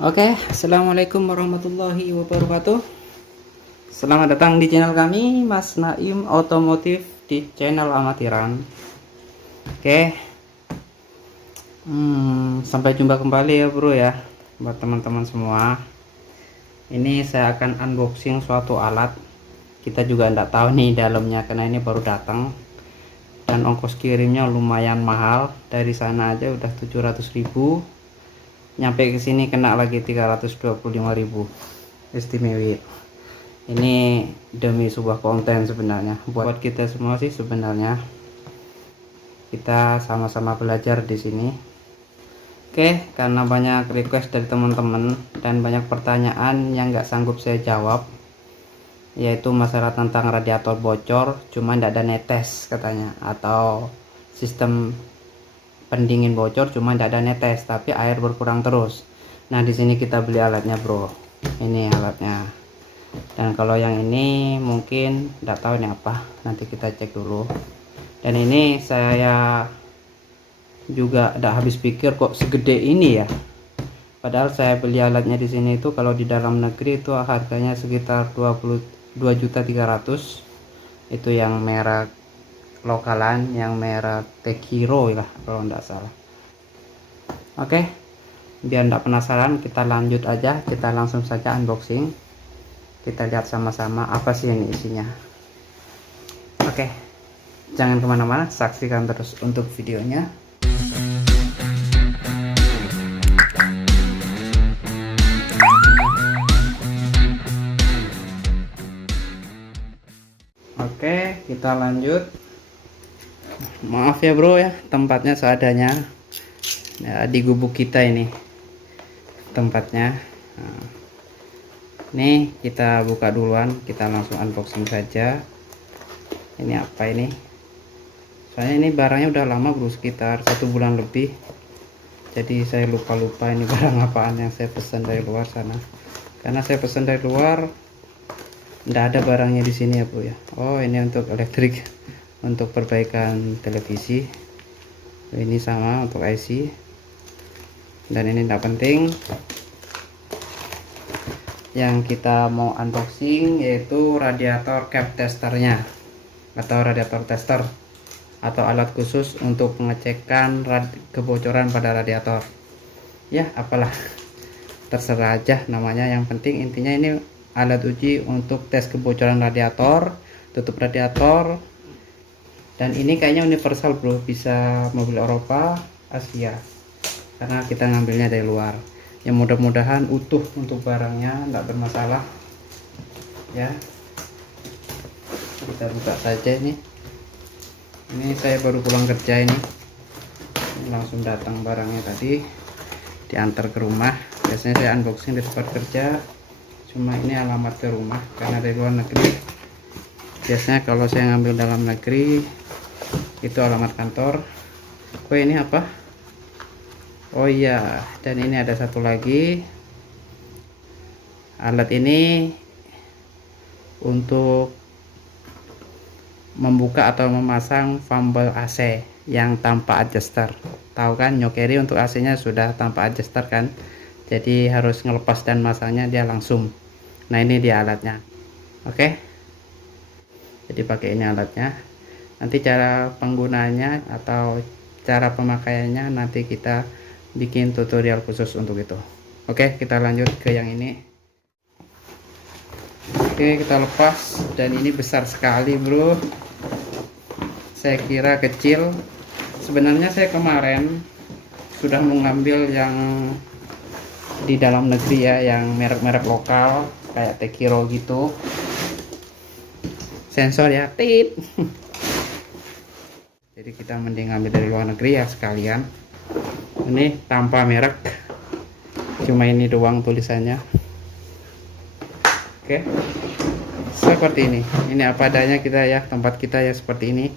Oke, assalamualaikum warahmatullahi wabarakatuh. Selamat datang di channel kami, Mas Naim Otomotif di channel amatiran. Oke, sampai jumpa kembali ya bro ya, buat teman-teman semua. Ini saya akan unboxing suatu alat. Kita juga enggak tahu nih dalamnya karena ini baru datang. Dan ongkos kirimnya lumayan mahal. Dari sana aja udah 700.000. Nyampe ke sini kena lagi 325.000 istimewa. Ini demi sebuah konten sebenarnya buat kita semua sih. Sebenarnya kita sama-sama belajar di sini. Oke, karena banyak request dari teman-teman dan banyak pertanyaan yang nggak sanggup saya jawab, yaitu masalah tentang radiator bocor cuma tidak ada netes katanya, atau sistem pendingin bocor cuma tidak ada netes tapi air berkurang terus. Nah, di sini kita beli alatnya bro, ini alatnya. Dan kalau yang ini mungkin tidak tahu ini apa, nanti kita cek dulu. Dan ini saya juga tidak habis pikir kok segede ini ya, padahal saya beli alatnya di sini itu kalau di dalam negeri itu harganya sekitar 22.300.000. Itu yang merek lokalan, yang merek Tekiro ya kalau tidak salah. Oke, biar tidak penasaran, kita lanjut aja, kita langsung saja unboxing. Kita lihat sama-sama apa sih ini isinya. Oke, jangan kemana-mana, saksikan terus untuk videonya. Oke, kita lanjut. Maaf ya bro ya, tempatnya seadanya ya, di gubuk kita ini tempatnya. Nah, nih kita buka duluan, kita langsung unboxing saja. Ini apa ini? Soalnya ini barangnya udah lama bro, sekitar 1 bulan lebih. Jadi saya lupa ini barang apaan yang saya pesan dari luar sana. Karena saya pesan dari luar, nggak ada barangnya di sini ya bro ya. Oh, ini untuk elektrik, untuk perbaikan televisi. Ini sama untuk IC. Dan ini tidak penting. Yang kita mau unboxing yaitu radiator cap testernya, atau radiator tester, atau alat khusus untuk pengecekan kebocoran pada radiator. Ya, apalah, terserah aja namanya. Yang penting intinya ini alat uji untuk tes kebocoran radiator, tutup radiator. Dan ini kayaknya universal bro, bisa mobil Eropa, Asia, karena kita ngambilnya dari luar. Ya mudah-mudahan utuh untuk barangnya, nggak bermasalah ya. Kita buka saja ini saya baru pulang kerja ini langsung datang barangnya, tadi diantar ke rumah. Biasanya saya unboxing di tempat kerja, cuma ini alamat ke rumah karena dari luar negeri. Biasanya kalau saya ngambil dalam negeri itu alamat kantor. Oh, ini apa? Oh iya, dan ini ada satu lagi. Alat ini untuk membuka atau memasang fumble AC yang tanpa adjuster. Tahu kan, Nyokeri untuk AC nya sudah tanpa adjuster kan, jadi harus ngelepas dan masangnya dia langsung. Nah, ini dia alatnya. Oke, jadi pakai ini alatnya. Nanti cara penggunanya atau cara pemakaiannya nanti kita bikin tutorial khusus untuk itu. Oke, kita lanjut ke yang ini. Oke, kita lepas. Dan ini besar sekali bro, saya kira kecil. Sebenarnya saya kemarin sudah mengambil yang di dalam negeri ya, yang merek-merek lokal kayak Tekiro gitu. Sensor ya, tip. Jadi kita mending ambil dari luar negeri ya sekalian. Ini tanpa merek, cuma ini doang tulisannya. Oke, seperti ini apa adanya kita ya, tempat kita ya seperti ini,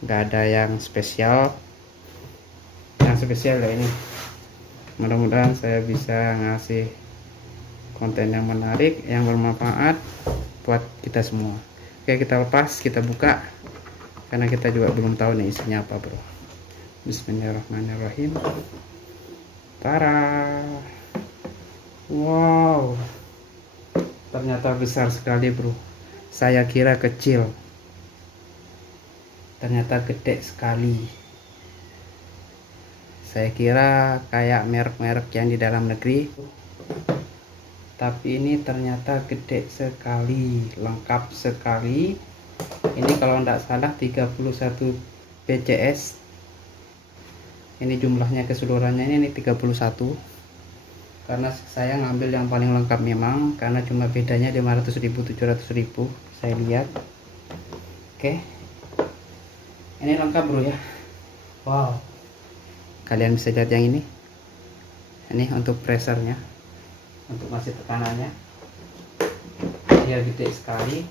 nggak ada yang spesial. Yang spesial ya ini. Mudah-mudahan saya bisa ngasih konten yang menarik, yang bermanfaat buat kita semua. Oke, kita lepas, kita buka, karena kita juga belum tahu nih isinya apa bro. Bismillahirrahmanirrahim. Tara, wow, ternyata besar sekali bro. Saya kira kecil, ternyata gede sekali. Saya kira kayak merek-merek yang di dalam negeri, tapi ini ternyata gede sekali, lengkap sekali. Ini kalau tidak salah 31 PCS. Ini jumlahnya keseluruhannya ini 31, karena saya ngambil yang paling lengkap memang, karena cuma bedanya 500.000 700.000 saya lihat. Oke, ini lengkap bro ya. Wow, kalian bisa lihat yang ini untuk pressernya, untuk masih tekanannya dia gede sekali,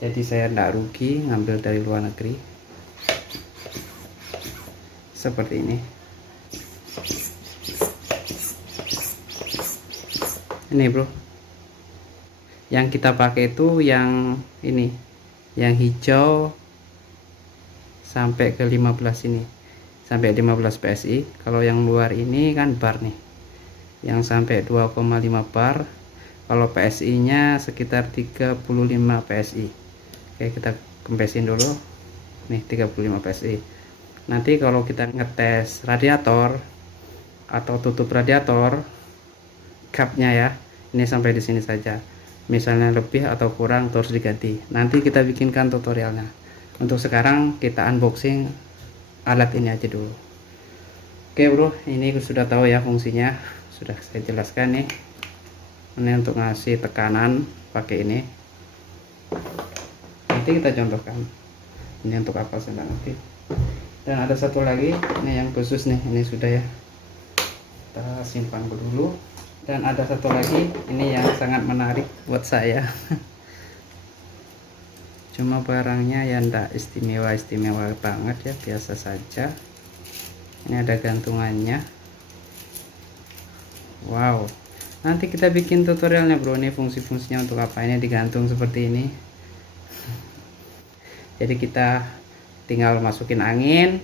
jadi saya tidak rugi ngambil dari luar negeri. Seperti ini. Ini bro, yang kita pakai itu yang ini, yang hijau sampai ke 15 ini, sampai 15 PSI. Kalau yang luar ini kan bar nih, yang sampai 2,5 bar. Kalau PSI nya sekitar 35 PSI. Oke, kita kempesin dulu nih, 35 PSI. Nanti kalau kita ngetes radiator atau tutup radiator capnya ya, ini sampai di sini saja. Misalnya lebih atau kurang terus diganti. Nanti kita bikinkan tutorialnya. Untuk sekarang kita unboxing alat ini aja dulu. Oke bro, ini sudah tahu ya fungsinya, sudah saya jelaskan nih. Ini untuk ngasih tekanan pakai ini. Nanti kita contohkan. Ini untuk apa saya nggak ngerti. Dan ada satu lagi, ini yang khusus nih, ini sudah ya, kita simpan dulu. Dan ada satu lagi, ini yang sangat menarik buat saya. Cuma barangnya ya enggak istimewa banget ya, biasa saja. Ini ada gantungannya. Wow, nanti kita bikin tutorialnya bro. Ini fungsi-fungsinya untuk apa, ini digantung seperti ini. Jadi kita tinggal masukin angin,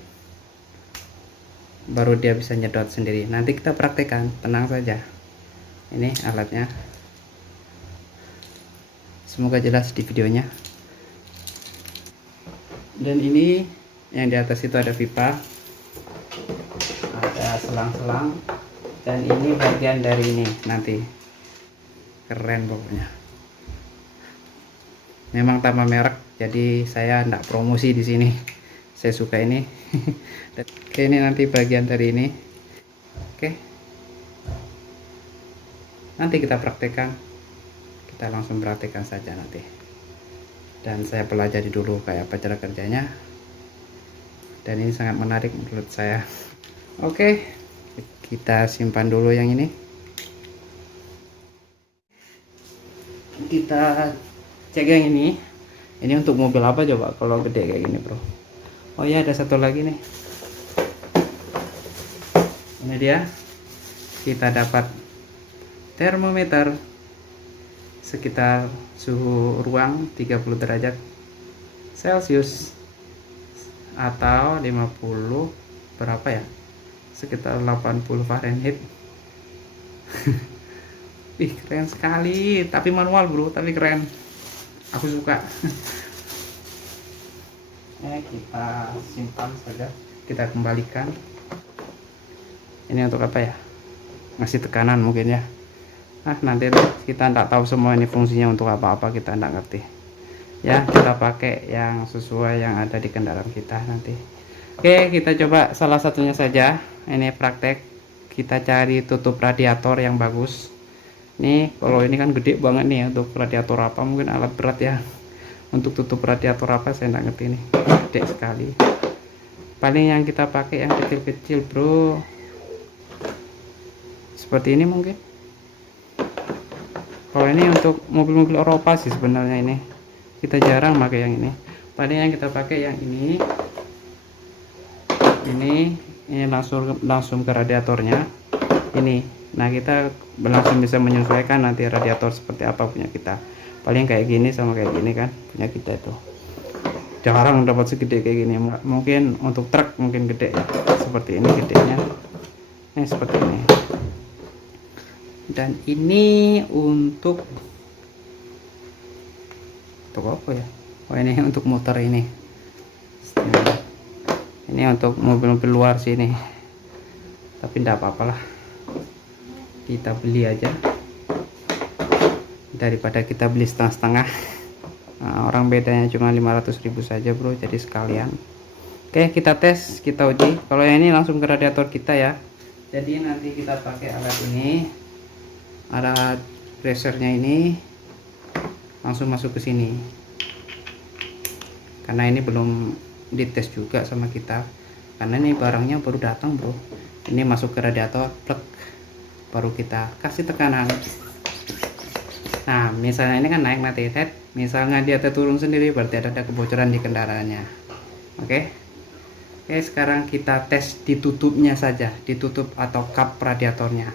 baru dia bisa nyedot sendiri. Nanti kita praktekkan, tenang saja. Ini alatnya, semoga jelas di videonya. Dan ini yang di atas itu ada pipa, ada selang-selang, dan ini bagian dari ini. Nanti keren pokoknya, memang tanpa merek, jadi saya tidak promosi di sini. Saya suka ini. Oke, ini nanti bagian dari ini. Oke, nanti kita praktekkan, kita langsung praktekkan saja nanti. Dan saya pelajari dulu kayak apa cara kerjanya, dan ini sangat menarik menurut saya. Oke, kita simpan dulu yang ini. Kita cek yang ini untuk mobil apa coba kalau gede kayak gini bro. Oh ya, ada satu lagi nih, ini dia. Kita dapat termometer sekitar suhu ruang 30 derajat Celcius atau 50 berapa ya, sekitar 80 Fahrenheit. Ih, keren sekali, tapi manual bro, tapi keren, aku suka. Kita simpan saja, kita kembalikan. Ini untuk apa ya, ngasih tekanan mungkin ya. Nanti kita tidak tahu semua ini fungsinya untuk apa-apa, kita tidak ngerti ya. Kita pakai yang sesuai yang ada di kendaraan kita nanti. Oke, kita coba salah satunya saja. Ini praktek, kita cari tutup radiator yang bagus. Nih, kalau ini kan gede banget nih ya, untuk radiator apa, mungkin alat berat ya. Untuk tutup radiator apa saya tidak ngerti nih, gede sekali. Paling yang kita pakai yang kecil-kecil bro, seperti ini mungkin. Kalau ini untuk mobil-mobil Eropa sih sebenarnya, ini kita jarang pakai yang ini. Paling yang kita pakai yang ini langsung ke radiatornya ini. Nah, kita langsung bisa menyesuaikan nanti radiator seperti apa punya kita. Paling kayak gini sama kayak gini kan punya kita itu. Jarang dapat segede kayak gini. Mungkin untuk truk mungkin gede ya, seperti ini gedenya. Ini seperti ini. Dan ini untuk apa ya? Oh, ini untuk motor ini. Ini untuk mobil-mobil luar sini. Tapi enggak apa-apalah. Kita beli aja. Daripada kita beli setengah-setengah. Nah, orang bedanya cuma 500.000 saja bro, jadi sekalian. Oke, kita tes, kita uji. Kalau yang ini langsung ke radiator kita ya. Jadi nanti kita pakai alat ini, alat pressurnya ini langsung masuk ke sini. Karena ini belum dites juga sama kita, karena ini barangnya baru datang bro. Ini masuk ke radiator, plek, baru kita kasih tekanan. Nah, misalnya ini kan naik nanti, misalnya dia turun sendiri, berarti ada kebocoran di kendaraannya. Oke, sekarang kita tes ditutupnya saja, ditutup atau kap radiatornya.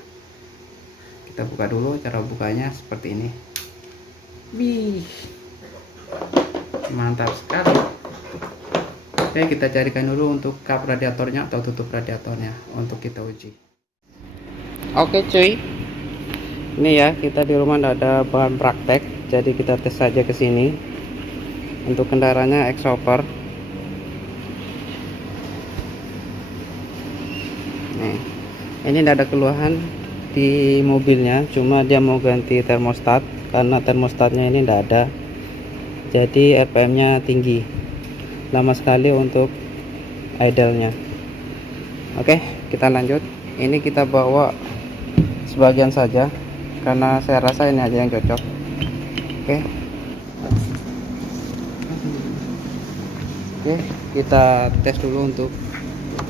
Kita buka dulu, cara bukanya seperti ini. Wih, mantap sekali. Oke, kita carikan dulu untuk kap radiatornya atau tutup radiatornya untuk kita uji. Oke cuy, ini ya, kita di rumah tidak ada bahan praktek, jadi kita tes saja ke sini. Untuk kendaraannya X-Hopper. Nih, ini tidak ada keluhan di mobilnya, cuma dia mau ganti termostat karena termostatnya ini tidak ada. Jadi RPM-nya tinggi, lama sekali untuk idle-nya. Oke, kita lanjut. Ini kita bawa sebagian saja, karena saya rasa ini aja yang cocok. Oke, kita tes dulu untuk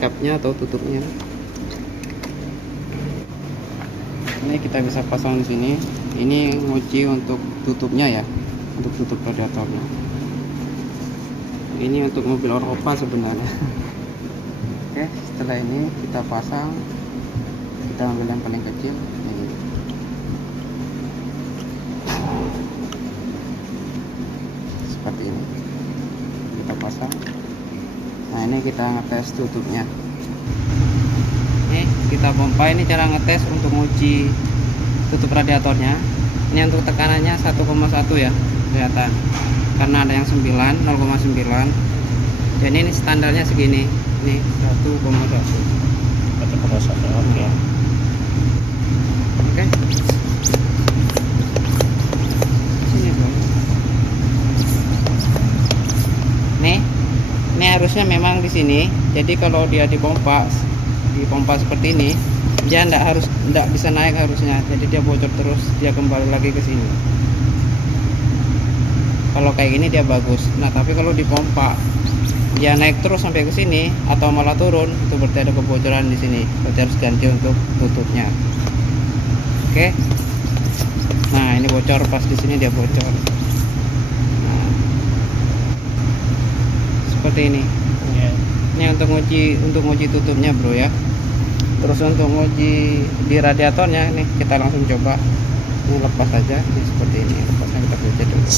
kapnya atau tutupnya. Ini kita bisa pasang di sini. Ini kunci untuk tutupnya ya, untuk tutup radiatornya. Ini untuk mobil Eropa sebenarnya. Oke, setelah ini kita pasang, kita ambil yang paling kecil. Ini. Seperti ini. Kita pasang. Nah, ini kita ngetes tutupnya. Ini kita pompa, ini cara ngetes untuk uji tutup radiatornya. Ini untuk tekanannya 1,1 ya, kelihatan. Karena ada yang 9, 0,9. Dan ini standarnya segini. Ini 1,1. 1,1. Oke. Oke. Sini bro. Ini harusnya memang di sini. Jadi kalau dia dipompa seperti ini, dia ndak bisa naik harusnya. Jadi dia bocor terus, dia kembali lagi ke sini. Kalau kayak gini dia bagus. Nah, tapi kalau dipompa dia naik terus sampai ke sini atau malah turun, itu berarti ada kebocoran di sini. Berarti harus ganti untuk tutupnya. Oke. Nah, ini bocor, pas di sini dia bocor. Nah, seperti ini. Ya. Ini untuk nguji tutupnya bro ya. Terus untuk nguji di radiatornya, nih kita langsung coba. Ini lepas saja, ini seperti ini. Lepasnya kita kerja dulu.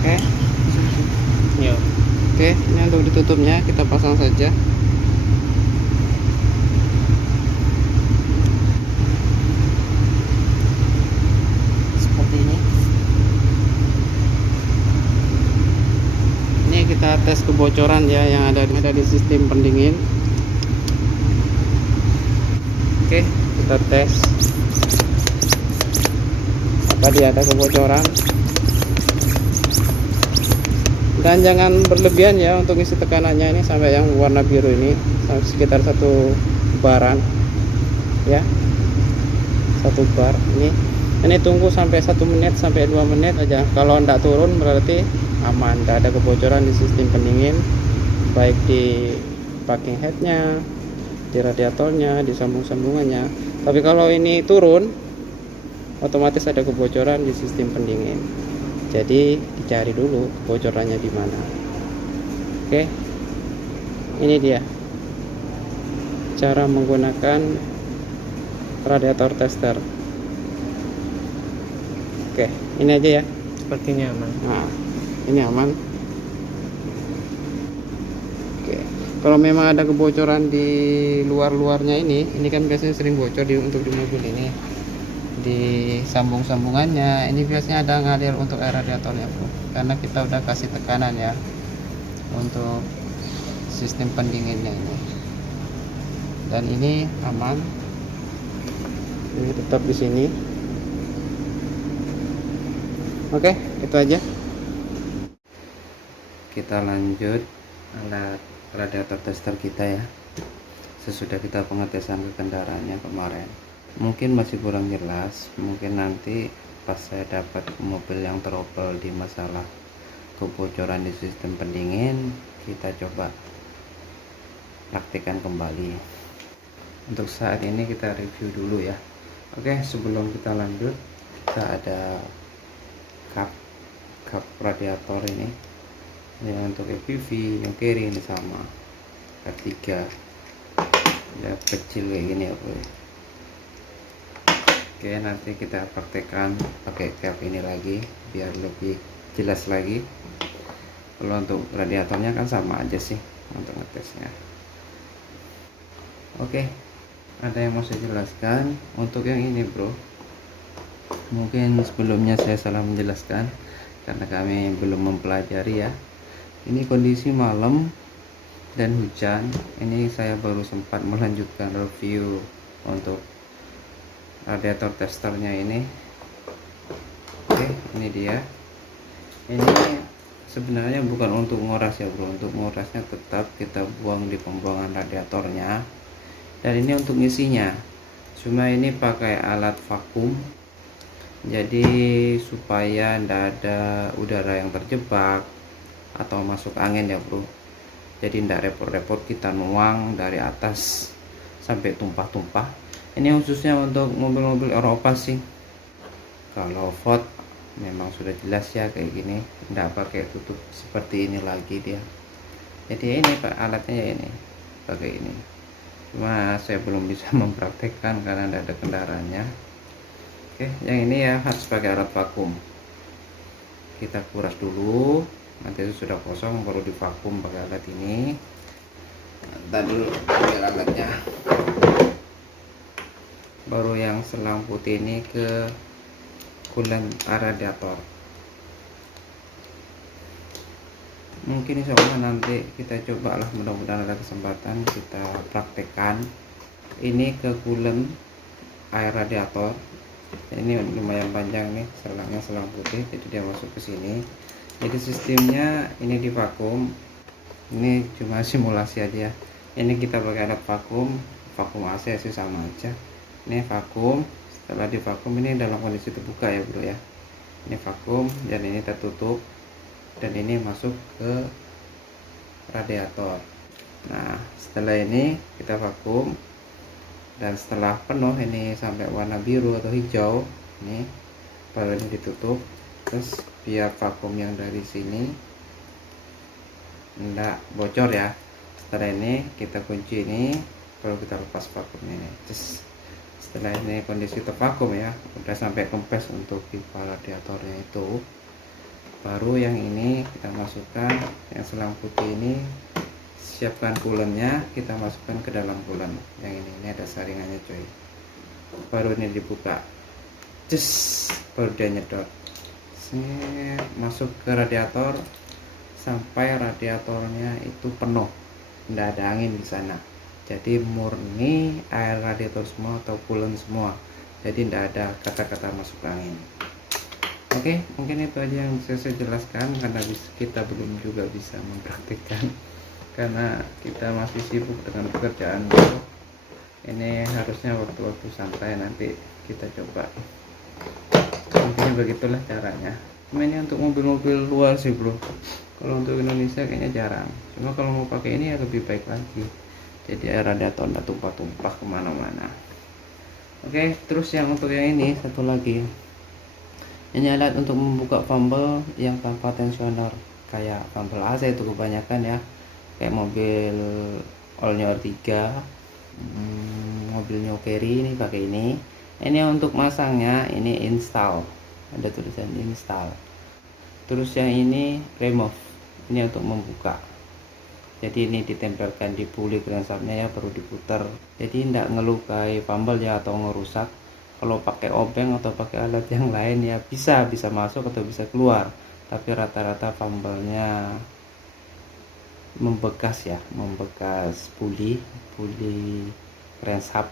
Oke. Ya. Oke, ini untuk ditutupnya kita pasang saja. Seperti ini. Ini kita tes kebocoran ya yang ada di sistem pendingin. Oke, kita tes. Apa dia ada kebocoran? Dan jangan berlebihan ya untuk isi tekanannya ini sampai yang warna biru ini, sampai sekitar 1 baran ya, 1 bar. Ini tunggu sampai 1 menit sampai 2 menit aja. Kalau enggak turun berarti aman, enggak ada kebocoran di sistem pendingin, baik di packing headnya, di radiatornya, di sambung-sambungannya. Tapi kalau ini turun, otomatis ada kebocoran di sistem pendingin. Jadi dicari dulu kebocorannya di mana. Oke, ini dia cara menggunakan radiator tester. Oke, ini aja ya. Sepertinya aman. Nah, ini aman. Oke, kalau memang ada kebocoran di luarnya ini kan biasanya sering bocor untuk di mobil ini, di sambungannya ini biasanya ada ngalir untuk air radiatornya bro, karena kita udah kasih tekanan ya untuk sistem pendinginnya ini. Dan ini aman, ini tetap di sini. Oke, itu aja. Kita lanjut alat radiator tester kita ya, sesudah kita pengetesan ke kendaraannya kemarin. Mungkin masih kurang jelas, mungkin nanti pas saya dapat mobil yang trouble di masalah kebocoran di sistem pendingin, kita coba praktikkan kembali. Untuk saat ini kita review dulu ya. Oke, sebelum kita lanjut, kita ada cup radiator ini ya, untuk EPV yang carry ini sama R3 ya, kecil kayak gini ya bro. Oke, nanti kita praktekkan pakai cap ini lagi biar lebih jelas lagi. Kalau untuk radiatornya kan sama aja sih untuk ngetesnya. Oke, ada yang mau saya jelaskan untuk yang ini bro. Mungkin sebelumnya saya salah menjelaskan karena kami belum mempelajari ya. Ini kondisi malam dan hujan. Ini saya baru sempat melanjutkan review untuk radiator testernya ini. Oke, ini dia. Ini sebenarnya bukan untuk nguras ya bro, untuk ngurasnya tetap kita buang di pembuangan radiatornya, dan ini untuk ngisinya cuma ini pakai alat vakum, jadi supaya tidak ada udara yang terjebak atau masuk angin ya bro. Jadi tidak repot-repot kita nuang dari atas sampai tumpah-tumpah. Ini khususnya untuk mobil-mobil Eropa sih. Kalau Ford memang sudah jelas ya kayak gini, tidak pakai tutup seperti ini lagi dia. Jadi ini pak alatnya ya, ini pakai ini. Cuma saya belum bisa mempraktekkan karena tidak ada kendaraannya. Oke, yang ini ya harus pakai alat vakum. Kita kuras dulu, nanti itu sudah kosong baru divakum pakai alat ini. Ntar dulu ambil alatnya. Baru yang selang putih ini ke coolant radiator. Mungkin insya Allah nanti kita coba lah, mudah-mudahan ada kesempatan kita praktekkan ini ke coolant air radiator. Ini lumayan panjang nih selangnya, selang putih, jadi dia masuk ke sini. Jadi sistemnya ini di vakum. Ini cuma simulasi aja. Ini kita pakai alat vakum AC sih sama aja. Ini vakum, setelah divakum ini dalam kondisi terbuka ya bro ya. Ini vakum dan ini tertutup, dan ini masuk ke radiator. Nah setelah ini kita vakum, dan setelah penuh ini sampai warna biru atau hijau, ini baru ini ditutup. Terus biar vakum yang dari sini enggak bocor ya, setelah ini kita kunci ini, baru kita lepas vakum ini. Terus setelah ini kondisi tervakum ya, udah sampai kempes untuk pipa radiatornya itu, baru yang ini kita masukkan yang selang putih ini. Siapkan coolant-nya, kita masukkan ke dalam coolant yang ini ada saringannya coy. Baru ini dibuka, baru dia nyedot masuk ke radiator sampai radiatornya itu penuh, tidak ada angin di sana. Jadi murni air radiator semua atau coolant semua, jadi tidak ada kata-kata masuk angin. Oke, mungkin itu aja yang bisa saya jelaskan karena kita belum juga bisa mempraktikkan karena kita masih sibuk dengan pekerjaan. Ini harusnya waktu-waktu santai nanti kita coba. Intinya begitulah caranya. Cuma ini untuk mobil-mobil luar sih bro, kalau untuk Indonesia kayaknya jarang. Cuma kalau mau pakai ini ya lebih baik lagi, jadi air radiator tidak tumpah-tumpah kemana-mana. Oke, terus yang untuk yang ini satu lagi, ini alat untuk membuka valve yang tanpa tensioner, kayak valve AC itu kebanyakan ya, kayak mobil all-new R3, mobil new carry ini pakai ini untuk masangnya ini install, ada tulisan install. Terus yang ini remove, ini untuk membuka. Jadi ini ditempelkan di puli crankshaftnya ya, perlu diputar. Jadi tidak ngelukai fumble ya atau ngerusak. Kalau pakai obeng atau pakai alat yang lain ya bisa masuk atau bisa keluar. Tapi rata-rata fumble-nya membekas ya, membekas puli crankshaft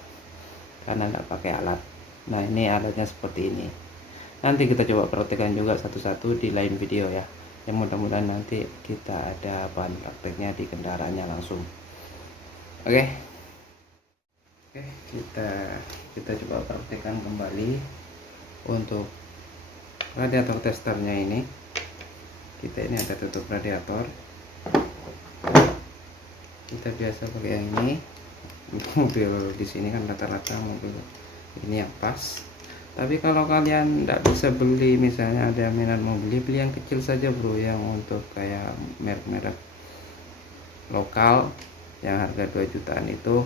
karena nggak pakai alat. Nah ini alatnya seperti ini. Nanti kita coba praktekkan juga satu-satu di lain video ya. Yang mudah-mudahan nanti kita ada bahan prakteknya di kendaraannya langsung. Oke, kita coba praktekkan kembali untuk radiator testernya ini. Kita ini ada tutup radiator. Kita biasa pakai yang ini. Mobil di sini kan rata-rata mobil ini yang pas. Tapi kalau kalian tidak bisa beli, misalnya ada minat mau beli yang kecil saja bro, yang untuk kayak merek-merek lokal yang harga 2 jutaan itu,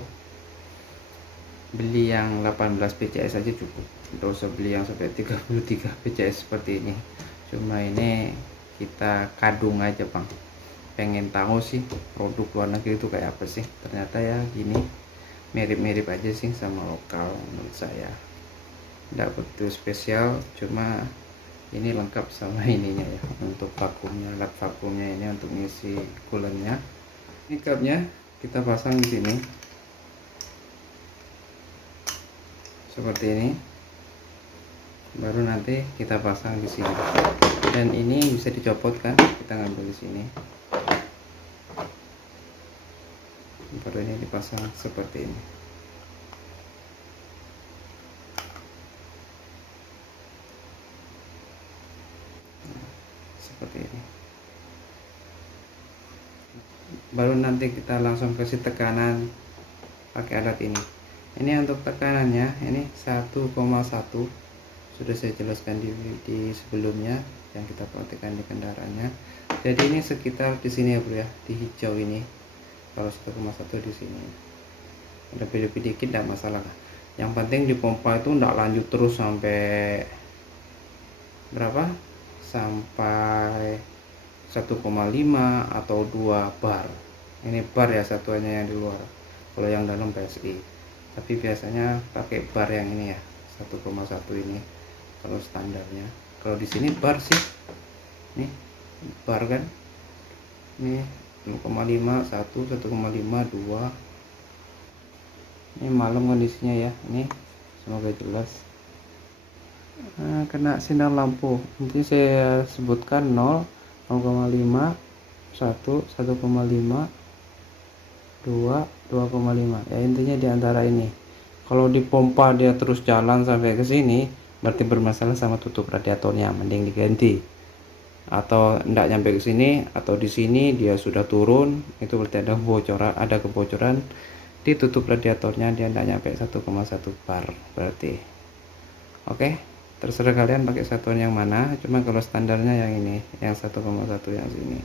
beli yang 18 PCS saja cukup. Tidak usah beli yang sampai 33 PCS seperti ini. Cuma ini kita kadung aja bang, pengen tahu sih produk luar negeri itu kayak apa sih. Ternyata ya gini, mirip-mirip aja sih sama lokal menurut saya. Tidak betul spesial, cuma ini lengkap sama ininya ya, untuk vakumnya, alat vakumnya ini untuk ngisi coolernya. Ini cupnya kita pasang di sini seperti ini, baru nanti kita pasang di sini. Dan ini bisa dicopot kan, kita ngambil di sini, baru ini dipasang seperti ini. Seperti ini. Baru nanti kita langsung kasih tekanan pakai alat ini. Ini untuk tekanannya ini 1,1, sudah saya jelaskan di sebelumnya yang kita praktekkan di kendaraannya. Jadi ini sekitar di sini ya bro ya, di hijau ini. Kalau 1,1 di sini lebih dikit tidak masalah. Yang penting di pompa itu tidak lanjut terus sampai berapa, sampai 1,5 atau 2 bar. Ini bar ya satuannya yang di luar, kalau yang dalam PSI. Tapi biasanya pakai bar yang ini ya, 1,1 ini kalau standarnya. Kalau di sini bar sih, nih bar kan, ini 0,5, 1, 1,5, 2. Ini malam kondisinya ya, ini semoga jelas. Nah, kena sinar lampu, nanti saya sebutkan 0, 0,5, 1, 1,5, 2, 2,5 ya, intinya di antara ini. Kalau dipompa dia terus jalan sampai ke sini, berarti bermasalah sama tutup radiatornya, mending diganti. Atau tidak nyampe ke sini, atau di sini dia sudah turun, itu berarti ada kebocoran di tutup radiatornya, dia tidak nyampe 1,1 bar berarti. Oke, terserah kalian pakai satuan yang mana, cuma kalau standarnya yang ini, yang 1,1 yang sini,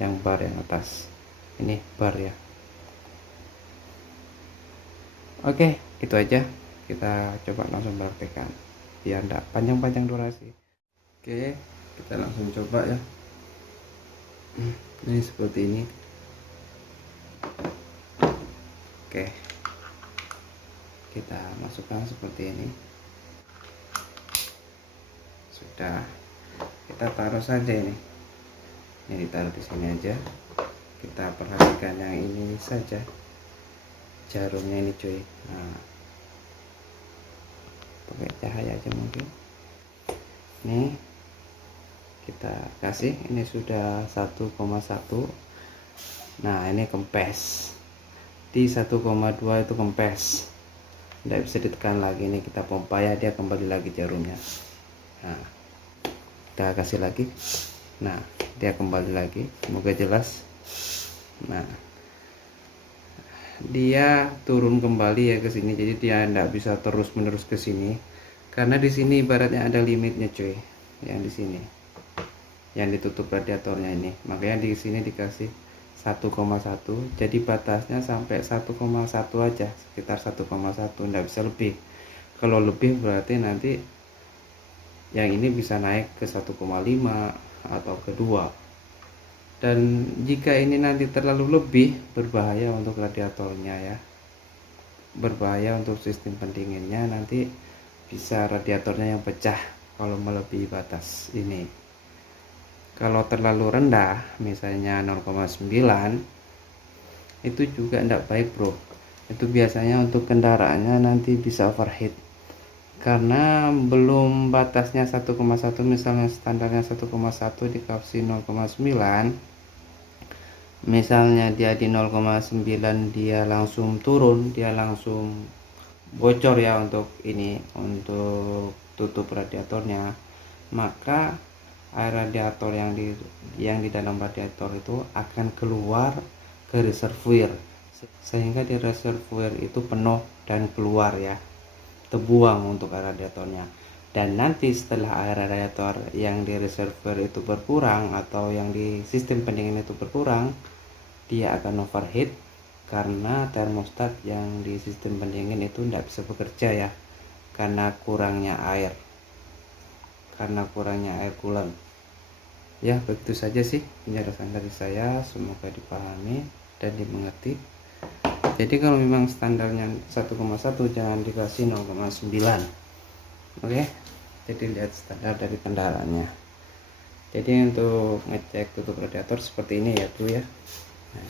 yang bar yang atas ini bar ya. Oke, itu aja, kita coba langsung praktekkan biar tidak panjang-panjang durasi. Oke, kita langsung coba ya. Ini seperti ini. Oke, kita masukkan seperti ini. Sudah, kita taruh saja ini ditaruh di sini aja. Kita perhatikan yang ini saja, jarumnya ini cuy. Nah, pakai cahaya aja mungkin. Nih kita kasih, ini sudah 1,1. Nah ini kempes di 1,2 itu kempes, tidak bisa ditekan lagi. Ini kita pompa ya, dia kembali lagi jarumnya. Nah kita kasih lagi, nah dia kembali lagi, semoga jelas. Nah dia turun kembali ya ke sini, jadi dia tidak bisa terus menerus ke sini karena di sini ibaratnya ada limitnya cuy, yang di sini yang ditutup radiatornya ini. Makanya di sini dikasih 1,1, jadi batasnya sampai 1,1 aja, sekitar 1,1, tidak bisa lebih. Kalau lebih berarti nanti yang ini bisa naik ke 1,5 atau kedua. Dan jika ini nanti terlalu lebih, berbahaya untuk radiatornya ya, berbahaya untuk sistem pendinginnya, nanti bisa radiatornya yang pecah kalau melebihi batas ini. Kalau terlalu rendah misalnya 0,9, itu juga tidak baik bro. Itu biasanya untuk kendaraannya nanti bisa overheat karena belum batasnya 1,1, misalnya standarnya 1,1 dikasih 0,9, misalnya dia di 0,9 dia langsung turun, dia langsung bocor ya untuk ini, untuk tutup radiatornya, maka air radiator yang di dalam radiator itu akan keluar ke reservoir, sehingga di reservoir itu penuh dan keluar ya, terbuang untuk air radiatornya. Dan nanti setelah air radiator yang di reservoir itu berkurang atau yang di sistem pendingin itu berkurang, dia akan overheat karena termostat yang di sistem pendingin itu tidak bisa bekerja ya, karena kurangnya air coolant. Ya begitu saja sih penjelasan dari saya, semoga dipahami dan dimengerti. Jadi kalau memang standarnya 1,1 jangan dikasih 0,9. Oke, jadi lihat standar dari kendaraannya. Jadi untuk ngecek tutup radiator seperti ini ya bro ya. Nah,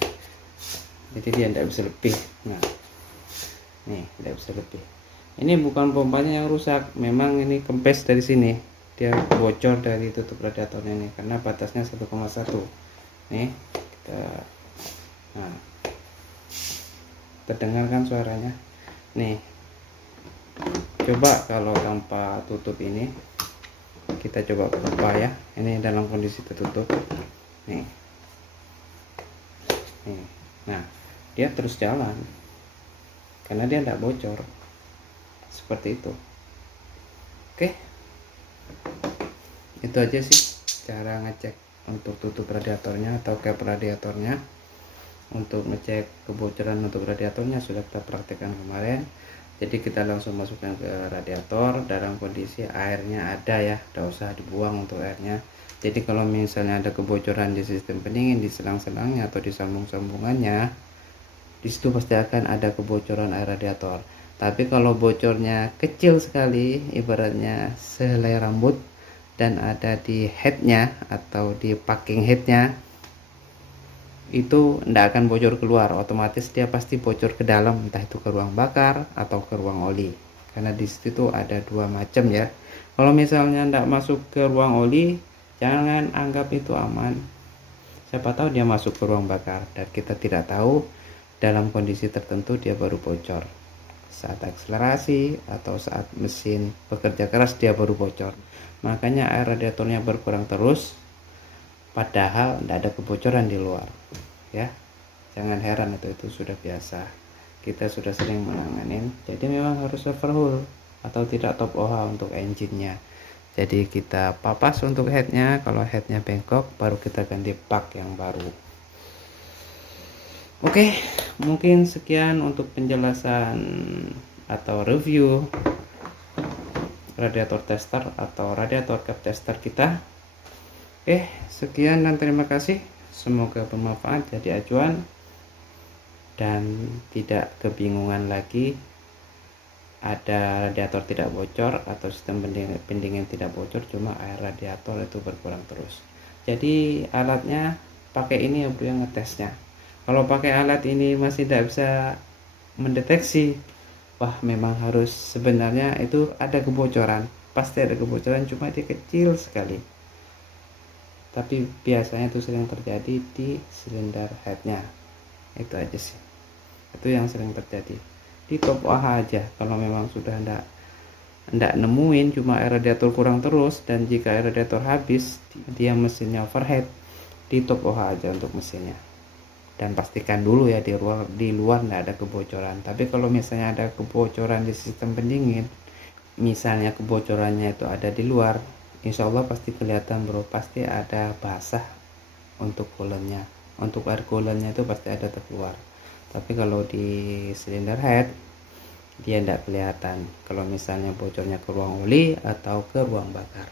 jadi dia tidak bisa lebih. Nah nih tidak bisa lebih. Ini bukan pompanya yang rusak, memang ini kempes dari sini, dia bocor dari tutup radiatornya ini karena batasnya 1,1. nih kita, nah terdengar kan suaranya. Nih coba kalau tanpa tutup ini, kita coba buka ya, ini dalam kondisi tertutup nih. Nah dia terus jalan karena dia tidak bocor seperti itu. Oke, itu aja sih cara ngecek untuk tutup radiatornya atau cap radiatornya. Untuk ngecek kebocoran untuk radiatornya sudah kita praktekkan kemarin. Jadi kita langsung masukkan ke radiator dalam kondisi airnya ada ya, tidak usah dibuang untuk airnya. Jadi kalau misalnya ada kebocoran di sistem pendingin, di selang-selangnya atau di sambung-sambungannya, di situ pasti akan ada kebocoran air radiator. Tapi kalau bocornya kecil sekali, ibaratnya sehelai rambut, dan ada di headnya atau di packing headnya, itu tidak akan bocor keluar, otomatis dia pasti bocor ke dalam, entah itu ke ruang bakar atau ke ruang oli. Karena di situ ada dua macam ya. Kalau misalnya tidak masuk ke ruang oli, jangan anggap itu aman. Siapa tahu dia masuk ke ruang bakar dan kita tidak tahu, dalam kondisi tertentu dia baru bocor. Saat akselerasi atau saat mesin bekerja keras dia baru bocor. Makanya air radiatornya berkurang terus, padahal tidak ada kebocoran di luar ya. Jangan heran, itu sudah biasa, kita sudah sering menanganin. Jadi memang harus overhaul atau tidak top OH untuk engine-nya. Jadi kita papas untuk headnya, kalau headnya bengkok baru kita ganti pak yang baru. Oke, mungkin sekian untuk penjelasan atau review radiator tester atau radiator cap tester kita. Sekian dan terima kasih. Semoga bermanfaat, jadi acuan dan tidak kebingungan lagi ada radiator tidak bocor atau sistem pendingin tidak bocor, cuma air radiator itu berkurang terus. Jadi alatnya pakai ini ya bro yang ngetesnya. Kalau pakai alat ini masih tidak bisa mendeteksi, wah memang harus, sebenarnya itu ada kebocoran, pasti ada kebocoran, cuma dia kecil sekali. Tapi biasanya itu sering terjadi di silinder headnya. Itu aja sih, itu yang sering terjadi di top OH aja. Kalau memang sudah ndak nemuin, cuma air radiator kurang terus, dan jika air radiator habis dia mesinnya overheat, di top OH aja untuk mesinnya. Dan pastikan dulu ya di luar ndak ada kebocoran. Tapi kalau misalnya ada kebocoran di sistem pendingin, misalnya kebocorannya itu ada di luar, insya Allah pasti kelihatan bro, pasti ada basah untuk coolant-nya, untuk air coolant-nya itu pasti ada terkeluar. Tapi kalau di silinder head dia tidak kelihatan kalau misalnya bocornya ke ruang oli atau ke ruang bakar.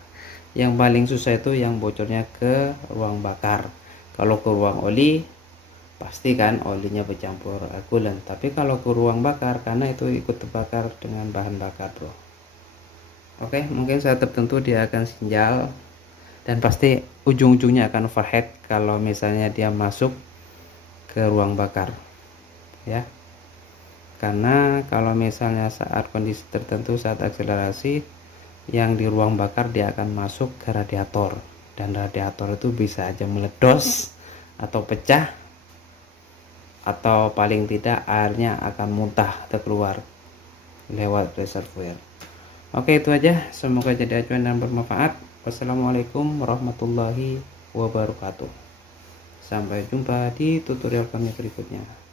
Yang paling susah itu yang bocornya ke ruang bakar. Kalau ke ruang oli pasti kan olinya bercampur agulen, tapi kalau ke ruang bakar karena itu ikut terbakar dengan bahan bakar bro. Oke, mungkin saat tertentu dia akan sinjal dan pasti ujung-ujungnya akan overheat kalau misalnya dia masuk ke ruang bakar ya. Karena kalau misalnya saat kondisi tertentu saat akselerasi yang di ruang bakar dia akan masuk ke radiator, dan radiator itu bisa aja meledos atau pecah, atau paling tidak airnya akan muntah atau keluar lewat reservoir. Oke, itu aja, semoga jadi acuan dan bermanfaat. Wassalamualaikum warahmatullahi wabarakatuh. Sampai jumpa di tutorial kami berikutnya.